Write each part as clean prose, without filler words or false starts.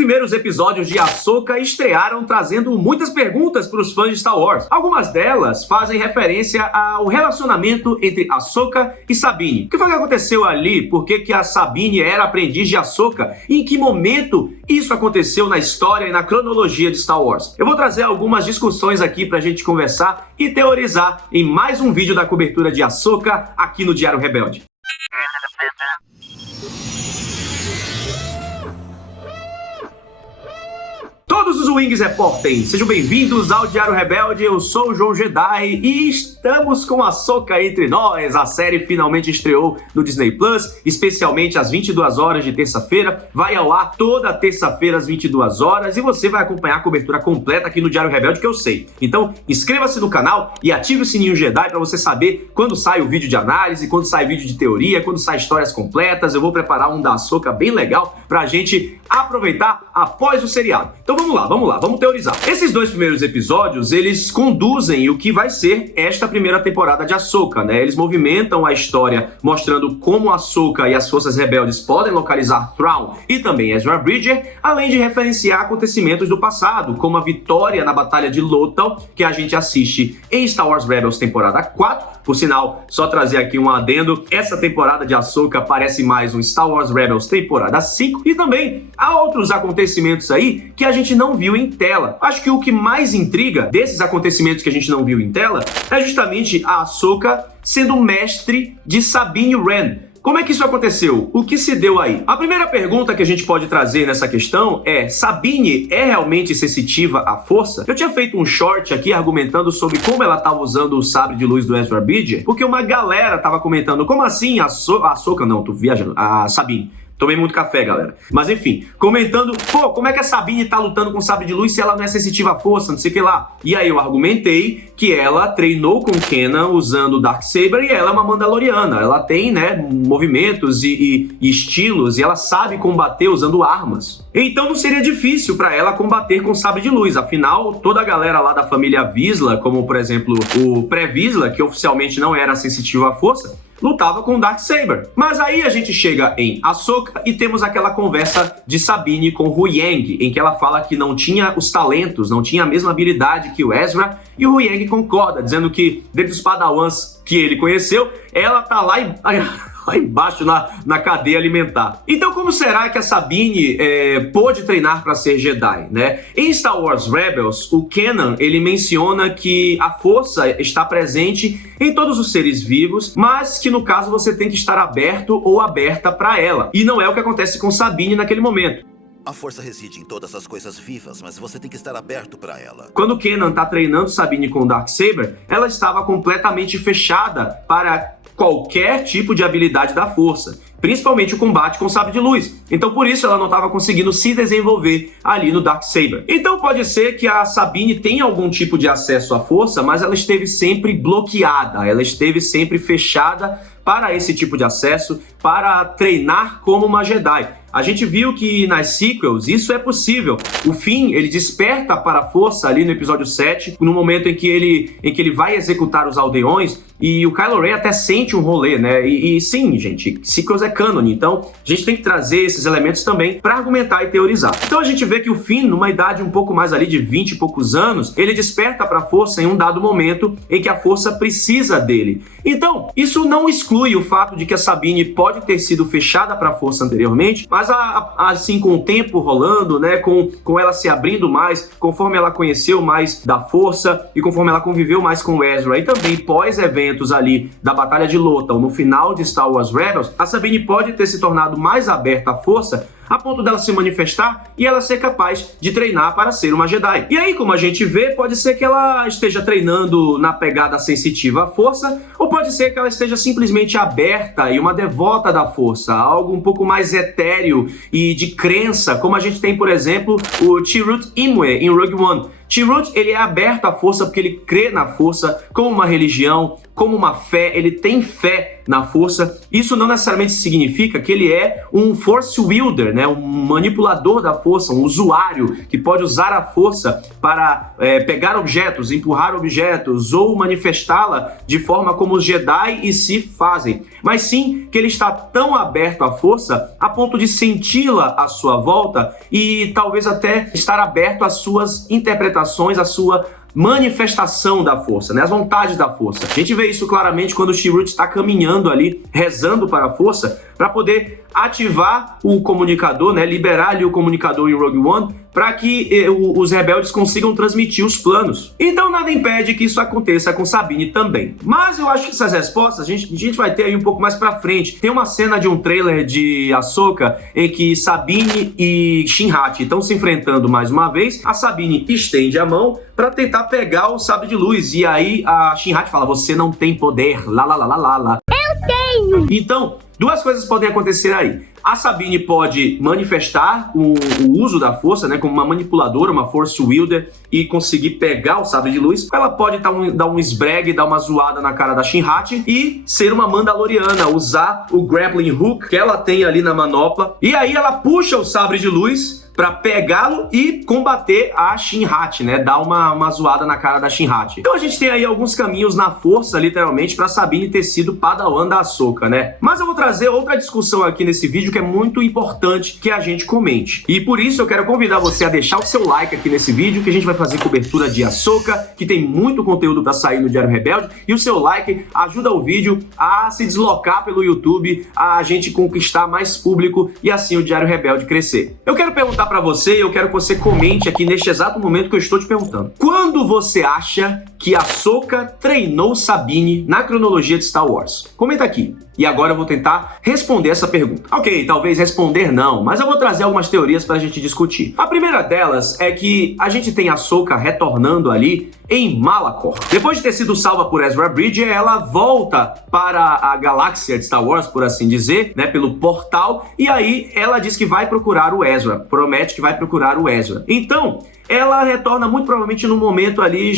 primeiros episódios de Ahsoka estrearam trazendo muitas perguntas para os fãs de Star Wars. Algumas delas fazem referência ao relacionamento entre Ahsoka e Sabine. O que foi que aconteceu ali? Por que a Sabine era aprendiz de Ahsoka? E em que momento isso aconteceu na história e na cronologia de Star Wars? Eu vou trazer algumas discussões aqui pra gente conversar e teorizar em mais um vídeo da cobertura de Ahsoka aqui no Diário Rebelde. Todos os Wings reportem, sejam bem-vindos ao Diário Rebelde, eu sou o João Jedi e estamos com Ahsoka entre nós. A série finalmente estreou no Disney Plus, especialmente às 22 horas de terça-feira, vai ao ar toda terça-feira às 22 horas e você vai acompanhar a cobertura completa aqui no Diário Rebelde, que eu sei. Então inscreva-se no canal e ative o sininho Jedi para você saber quando sai o vídeo de análise, quando sai vídeo de teoria, quando sai histórias completas. Eu vou preparar um da Ahsoka bem legal pra gente aproveitar após o seriado. Então vamos teorizar. Esses dois primeiros episódios, eles conduzem o que vai ser esta primeira temporada de Ahsoka, né? Eles movimentam a história mostrando como Ahsoka e as forças rebeldes podem localizar Thrawn e também Ezra Bridger, além de referenciar acontecimentos do passado, como a vitória na Batalha de Lothal, que a gente assiste em Star Wars Rebels temporada 4. Por sinal, só trazer aqui um adendo, essa temporada de Ahsoka parece mais um Star Wars Rebels temporada 5, e também há outros acontecimentos aí que a gente não viu em tela. Acho que o que mais intriga desses acontecimentos que a gente não viu em tela é justamente a Ahsoka sendo mestre de Sabine Wren. Como é que isso aconteceu? O que se deu aí? A primeira pergunta que a gente pode trazer nessa questão é: Sabine é realmente sensitiva à força? Eu tinha feito um short aqui argumentando sobre como ela estava usando o sabre de luz do Ezra Bridger, porque uma galera estava comentando: como assim a Ahsoka? Não, tô viajando. A Sabine. Tomei muito café, galera. Mas enfim, comentando, como é que a Sabine tá lutando com o sabre de luz se ela não é sensitiva à força, não sei o que lá. E aí eu argumentei que ela treinou com Kanan usando o Darksaber e ela é uma Mandaloriana. Ela tem, né, movimentos e estilos e ela sabe combater usando armas. Então não seria difícil pra ela combater com o sabre de luz. Afinal, toda a galera lá da família Vizsla, como por exemplo o pré-Vizsla, que oficialmente não era sensitivo à força, lutava com o Darksaber. Mas aí a gente chega em Ahsoka e temos aquela conversa de Sabine com Huyang, em que ela fala que não tinha os talentos, não tinha a mesma habilidade que o Ezra, e o Huyang concorda, dizendo que dentre os padawans que ele conheceu, ela tá lá embaixo na cadeia alimentar. Então como será que a Sabine pôde treinar para ser Jedi, né? Em Star Wars Rebels, o Kanan, ele menciona que a força está presente em todos os seres vivos, mas que no caso você tem que estar aberto ou aberta para ela. E não é o que acontece com Sabine naquele momento. A força reside em todas as coisas vivas, mas você tem que estar aberto para ela. Quando Kanan tá treinando Sabine com o Darksaber, ela estava completamente fechada para qualquer tipo de habilidade da força, principalmente o combate com sabre de luz. Então por isso ela não estava conseguindo se desenvolver ali no Darksaber. Então pode ser que a Sabine tenha algum tipo de acesso à força, mas ela esteve sempre bloqueada, ela esteve sempre fechada para esse tipo de acesso, para treinar como uma Jedi. A gente viu que nas sequels isso é possível. O Finn, ele desperta para a força ali no episódio 7, no momento em que ele vai executar os aldeões, e o Kylo Ren até sente um rolê, né? E sim, gente, sequels é canon, então a gente tem que trazer esses elementos também para argumentar e teorizar. Então a gente vê que o Finn, numa idade um pouco mais ali de 20 e poucos anos, ele desperta para a força em um dado momento em que a força precisa dele. Então, isso não exclui o fato de que a Sabine pode ter sido fechada para a força anteriormente, mas assim, com o tempo rolando, né, com ela se abrindo mais, conforme ela conheceu mais da força e conforme ela conviveu mais com o Ezra, e também pós-eventos ali da Batalha de Lothal, no final de Star Wars Rebels, a Sabine pode ter se tornado mais aberta à força a ponto dela se manifestar e ela ser capaz de treinar para ser uma Jedi. E aí, como a gente vê, pode ser que ela esteja treinando na pegada sensitiva à força, ou pode ser que ela esteja simplesmente aberta e uma devota da força, algo um pouco mais etéreo e de crença, como a gente tem, por exemplo, o Chirrut Imwe em Rogue One. Chirrut, ele é aberto à força porque ele crê na força como uma religião, como uma fé, ele tem fé na força. Isso não necessariamente significa que ele é um force wielder, né? Um manipulador da força, um usuário que pode usar a força para pegar objetos, empurrar objetos ou manifestá-la de forma como os Jedi e Sith fazem. Mas sim que ele está tão aberto à força a ponto de senti-la à sua volta e talvez até estar aberto às suas interpretações, à sua manifestação da força, né? As vontades da força. A gente vê isso claramente quando o Chirrut está caminhando ali, rezando para a força, para poder ativar o comunicador, né? Liberar ali o comunicador em Rogue One, para que os rebeldes consigam transmitir os planos. Então nada impede que isso aconteça com Sabine também. Mas eu acho que essas respostas a gente vai ter aí um pouco mais pra frente. Tem uma cena de um trailer de Ahsoka em que Sabine e Shin-Hati estão se enfrentando mais uma vez. A Sabine estende a mão para tentar pegar o sabre de luz. E aí a Shin-Hati fala, você não tem poder, lá. Eu tenho! Então, duas coisas podem acontecer aí. A Sabine pode manifestar o uso da força, né, como uma manipuladora, uma force wielder, e conseguir pegar o sabre de luz. Ela pode dar um esbregue, dar uma zoada na cara da Shin-Hati e ser uma Mandaloriana, usar o grappling hook que ela tem ali na manopla. E aí ela puxa o sabre de luz para pegá-lo e combater a Shin-Hati, né? Dar uma zoada na cara da Shin-Hati. Então a gente tem aí alguns caminhos na força, literalmente, para Sabine ter sido padawan da Ahsoka, né? Mas eu vou trazer outra discussão aqui nesse vídeo que é muito importante que a gente comente. E por isso eu quero convidar você a deixar o seu like aqui nesse vídeo, que a gente vai fazer cobertura de Ahsoka, que tem muito conteúdo para sair no Diário Rebelde, e o seu like ajuda o vídeo a se deslocar pelo YouTube, a gente conquistar mais público e assim o Diário Rebelde crescer. Eu quero perguntar para você, eu quero que você comente aqui neste exato momento que eu estou te perguntando. Quando você acha que Ahsoka treinou Sabine na cronologia de Star Wars? Comenta aqui. E agora eu vou tentar responder essa pergunta. Ok, talvez responder não, mas eu vou trazer algumas teorias para a gente discutir. A primeira delas é que a gente tem Ahsoka retornando ali em Malachor. Depois de ter sido salva por Ezra Bridger, ela volta para a galáxia de Star Wars, por assim dizer, né, pelo portal, e aí ela diz que vai procurar o Ezra, promete que vai procurar o Ezra. Então, ela retorna muito provavelmente no momento ali,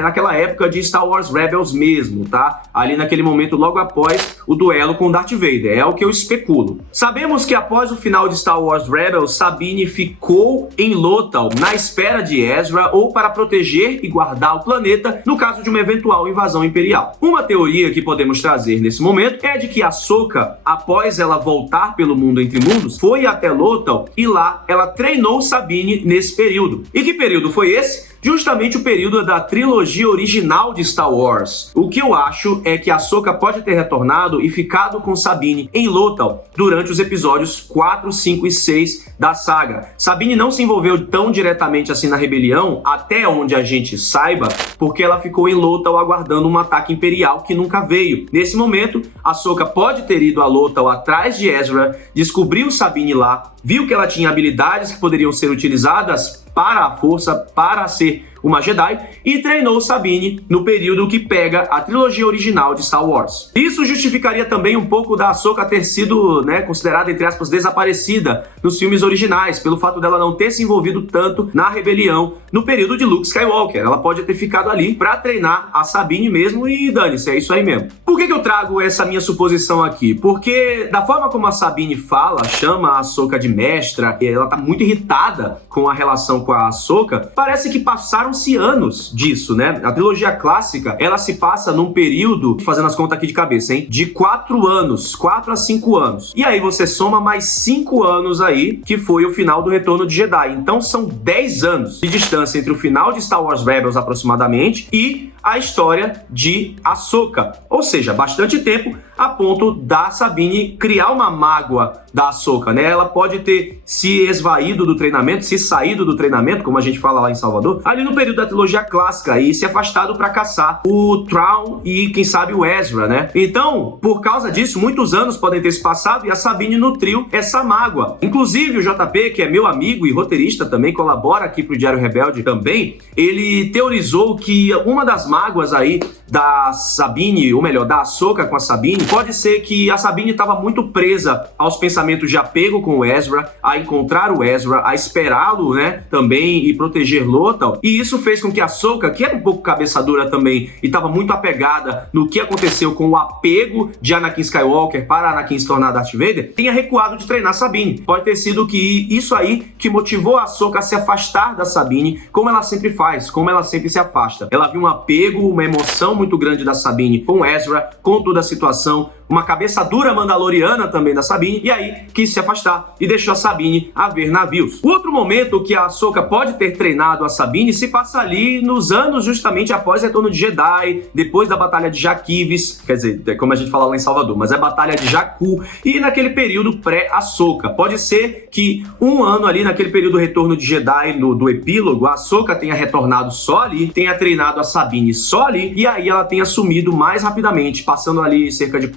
naquela época de Star Wars Rebels mesmo, tá? Ali naquele momento logo após o duelo com Darth Vader, é o que eu especulo. Sabemos que após o final de Star Wars Rebels, Sabine ficou em Lothal, na espera de Ezra, ou para proteger e guardar o planeta no caso de uma eventual invasão imperial. Uma teoria que podemos trazer nesse momento é de que Ahsoka, após ela voltar pelo mundo entre mundos, foi até Lothal e lá ela treinou Sabine nesse período. E que período foi esse? Justamente o período da trilogia original de Star Wars. O que eu acho é que Ahsoka pode ter retornado e ficado com Sabine em Lothal durante os episódios 4, 5 e 6 da saga. Sabine não se envolveu tão diretamente assim na rebelião, até onde a gente saiba, porque ela ficou em Lothal aguardando um ataque imperial que nunca veio. Nesse momento, Ahsoka pode ter ido a Lothal atrás de Ezra, descobriu Sabine lá, viu que ela tinha habilidades que poderiam ser utilizadas para a força, para ser uma Jedi, e treinou Sabine no período que pega a trilogia original de Star Wars. Isso justificaria também um pouco da Ahsoka ter sido, né, considerada, entre aspas, desaparecida nos filmes originais, pelo fato dela não ter se envolvido tanto na rebelião no período de Luke Skywalker. Ela pode ter ficado ali para treinar a Sabine mesmo e dane-se, é isso aí mesmo. Por que eu trago essa minha suposição aqui? Porque da forma como a Sabine fala, chama a Ahsoka de mestra, e ela tá muito irritada com a relação com a Ahsoka, parece que passaram-se anos disso, né? A trilogia clássica, ela se passa num período, fazendo as contas aqui de cabeça, hein? De 4 anos, 4 a 5 anos. E aí você soma mais 5 anos aí, que foi o final do Retorno de Jedi. Então são 10 anos de distância entre o final de Star Wars Rebels, aproximadamente, e a história de Ahsoka. Ou seja, bastante tempo a ponto da Sabine criar uma mágoa da Ahsoka, né? Ela pode ter se esvaído do treinamento, se saído do treinamento, como a gente fala lá em Salvador, ali no período da trilogia clássica, e se afastado para caçar o Thrawn e, quem sabe, o Ezra, né? Então, por causa disso, muitos anos podem ter se passado e a Sabine nutriu essa mágoa. Inclusive, o JP, que é meu amigo e roteirista também, colabora aqui pro Diário Rebelde também, ele teorizou que uma das mágoas aí da Sabine, ou melhor, da Ahsoka com a Sabine, pode ser que a Sabine estava muito presa aos pensamentos de apego com o Ezra, a encontrar o Ezra, a esperá-lo, né, também, e proteger Lothal, e isso fez com que a Ahsoka, que era um pouco cabeça dura também, e estava muito apegada no que aconteceu com o apego de Anakin Skywalker para Anakin se tornar Darth Vader, tenha recuado de treinar Sabine. Pode ter sido que isso aí que motivou a Ahsoka a se afastar da Sabine, como ela sempre faz, como ela sempre se afasta. Ela viu um apego, uma emoção muito grande da Sabine com Ezra, com toda a situação, uma cabeça dura mandaloriana também da Sabine, e aí quis se afastar e deixou a Sabine a ver navios. O outro momento que a Ahsoka pode ter treinado a Sabine se passa ali nos anos justamente após o retorno de Jedi, depois da Batalha de Jaquives, quer dizer, como a gente fala lá em Salvador, mas é a Batalha de Jakku, e naquele período pré-Ahsoka. Pode ser que um ano ali, naquele período do retorno de Jedi, do epílogo, a Ahsoka tenha retornado só ali, tenha treinado a Sabine só ali, e aí ela tenha sumido mais rapidamente, passando ali cerca de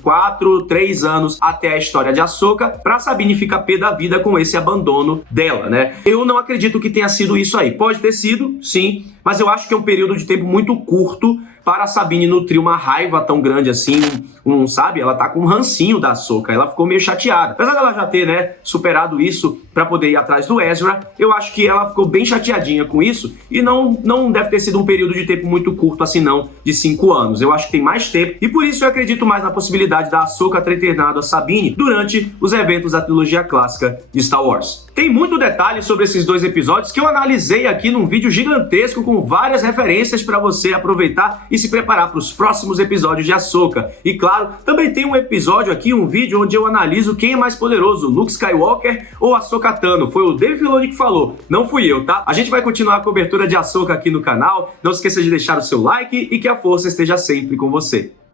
3 anos até a história de Ahsoka, pra Sabine ficar pé da vida com esse abandono dela, né? Eu não acredito que tenha sido isso aí. Pode ter sido, sim, mas eu acho que é um período de tempo muito curto para a Sabine nutrir uma raiva tão grande assim, sabe? Ela tá com um rancinho da Ahsoka, ela ficou meio chateada. Apesar dela já ter, né, superado isso para poder ir atrás do Ezra, eu acho que ela ficou bem chateadinha com isso e não deve ter sido um período de tempo muito curto assim não, de 5 anos. Eu acho que tem mais tempo e por isso eu acredito mais na possibilidade da Ahsoka ter treinado a Sabine durante os eventos da trilogia clássica de Star Wars. Tem muito detalhe sobre esses 2 episódios que eu analisei aqui num vídeo gigantesco com várias referências para você aproveitar e se preparar para os próximos episódios de Ahsoka. E claro, também tem um episódio aqui, um vídeo onde eu analiso quem é mais poderoso, Luke Skywalker ou Ahsoka Tano. Foi o Dave Filoni que falou, não fui eu, tá? A gente vai continuar a cobertura de Ahsoka aqui no canal. Não esqueça de deixar o seu like e que a força esteja sempre com você.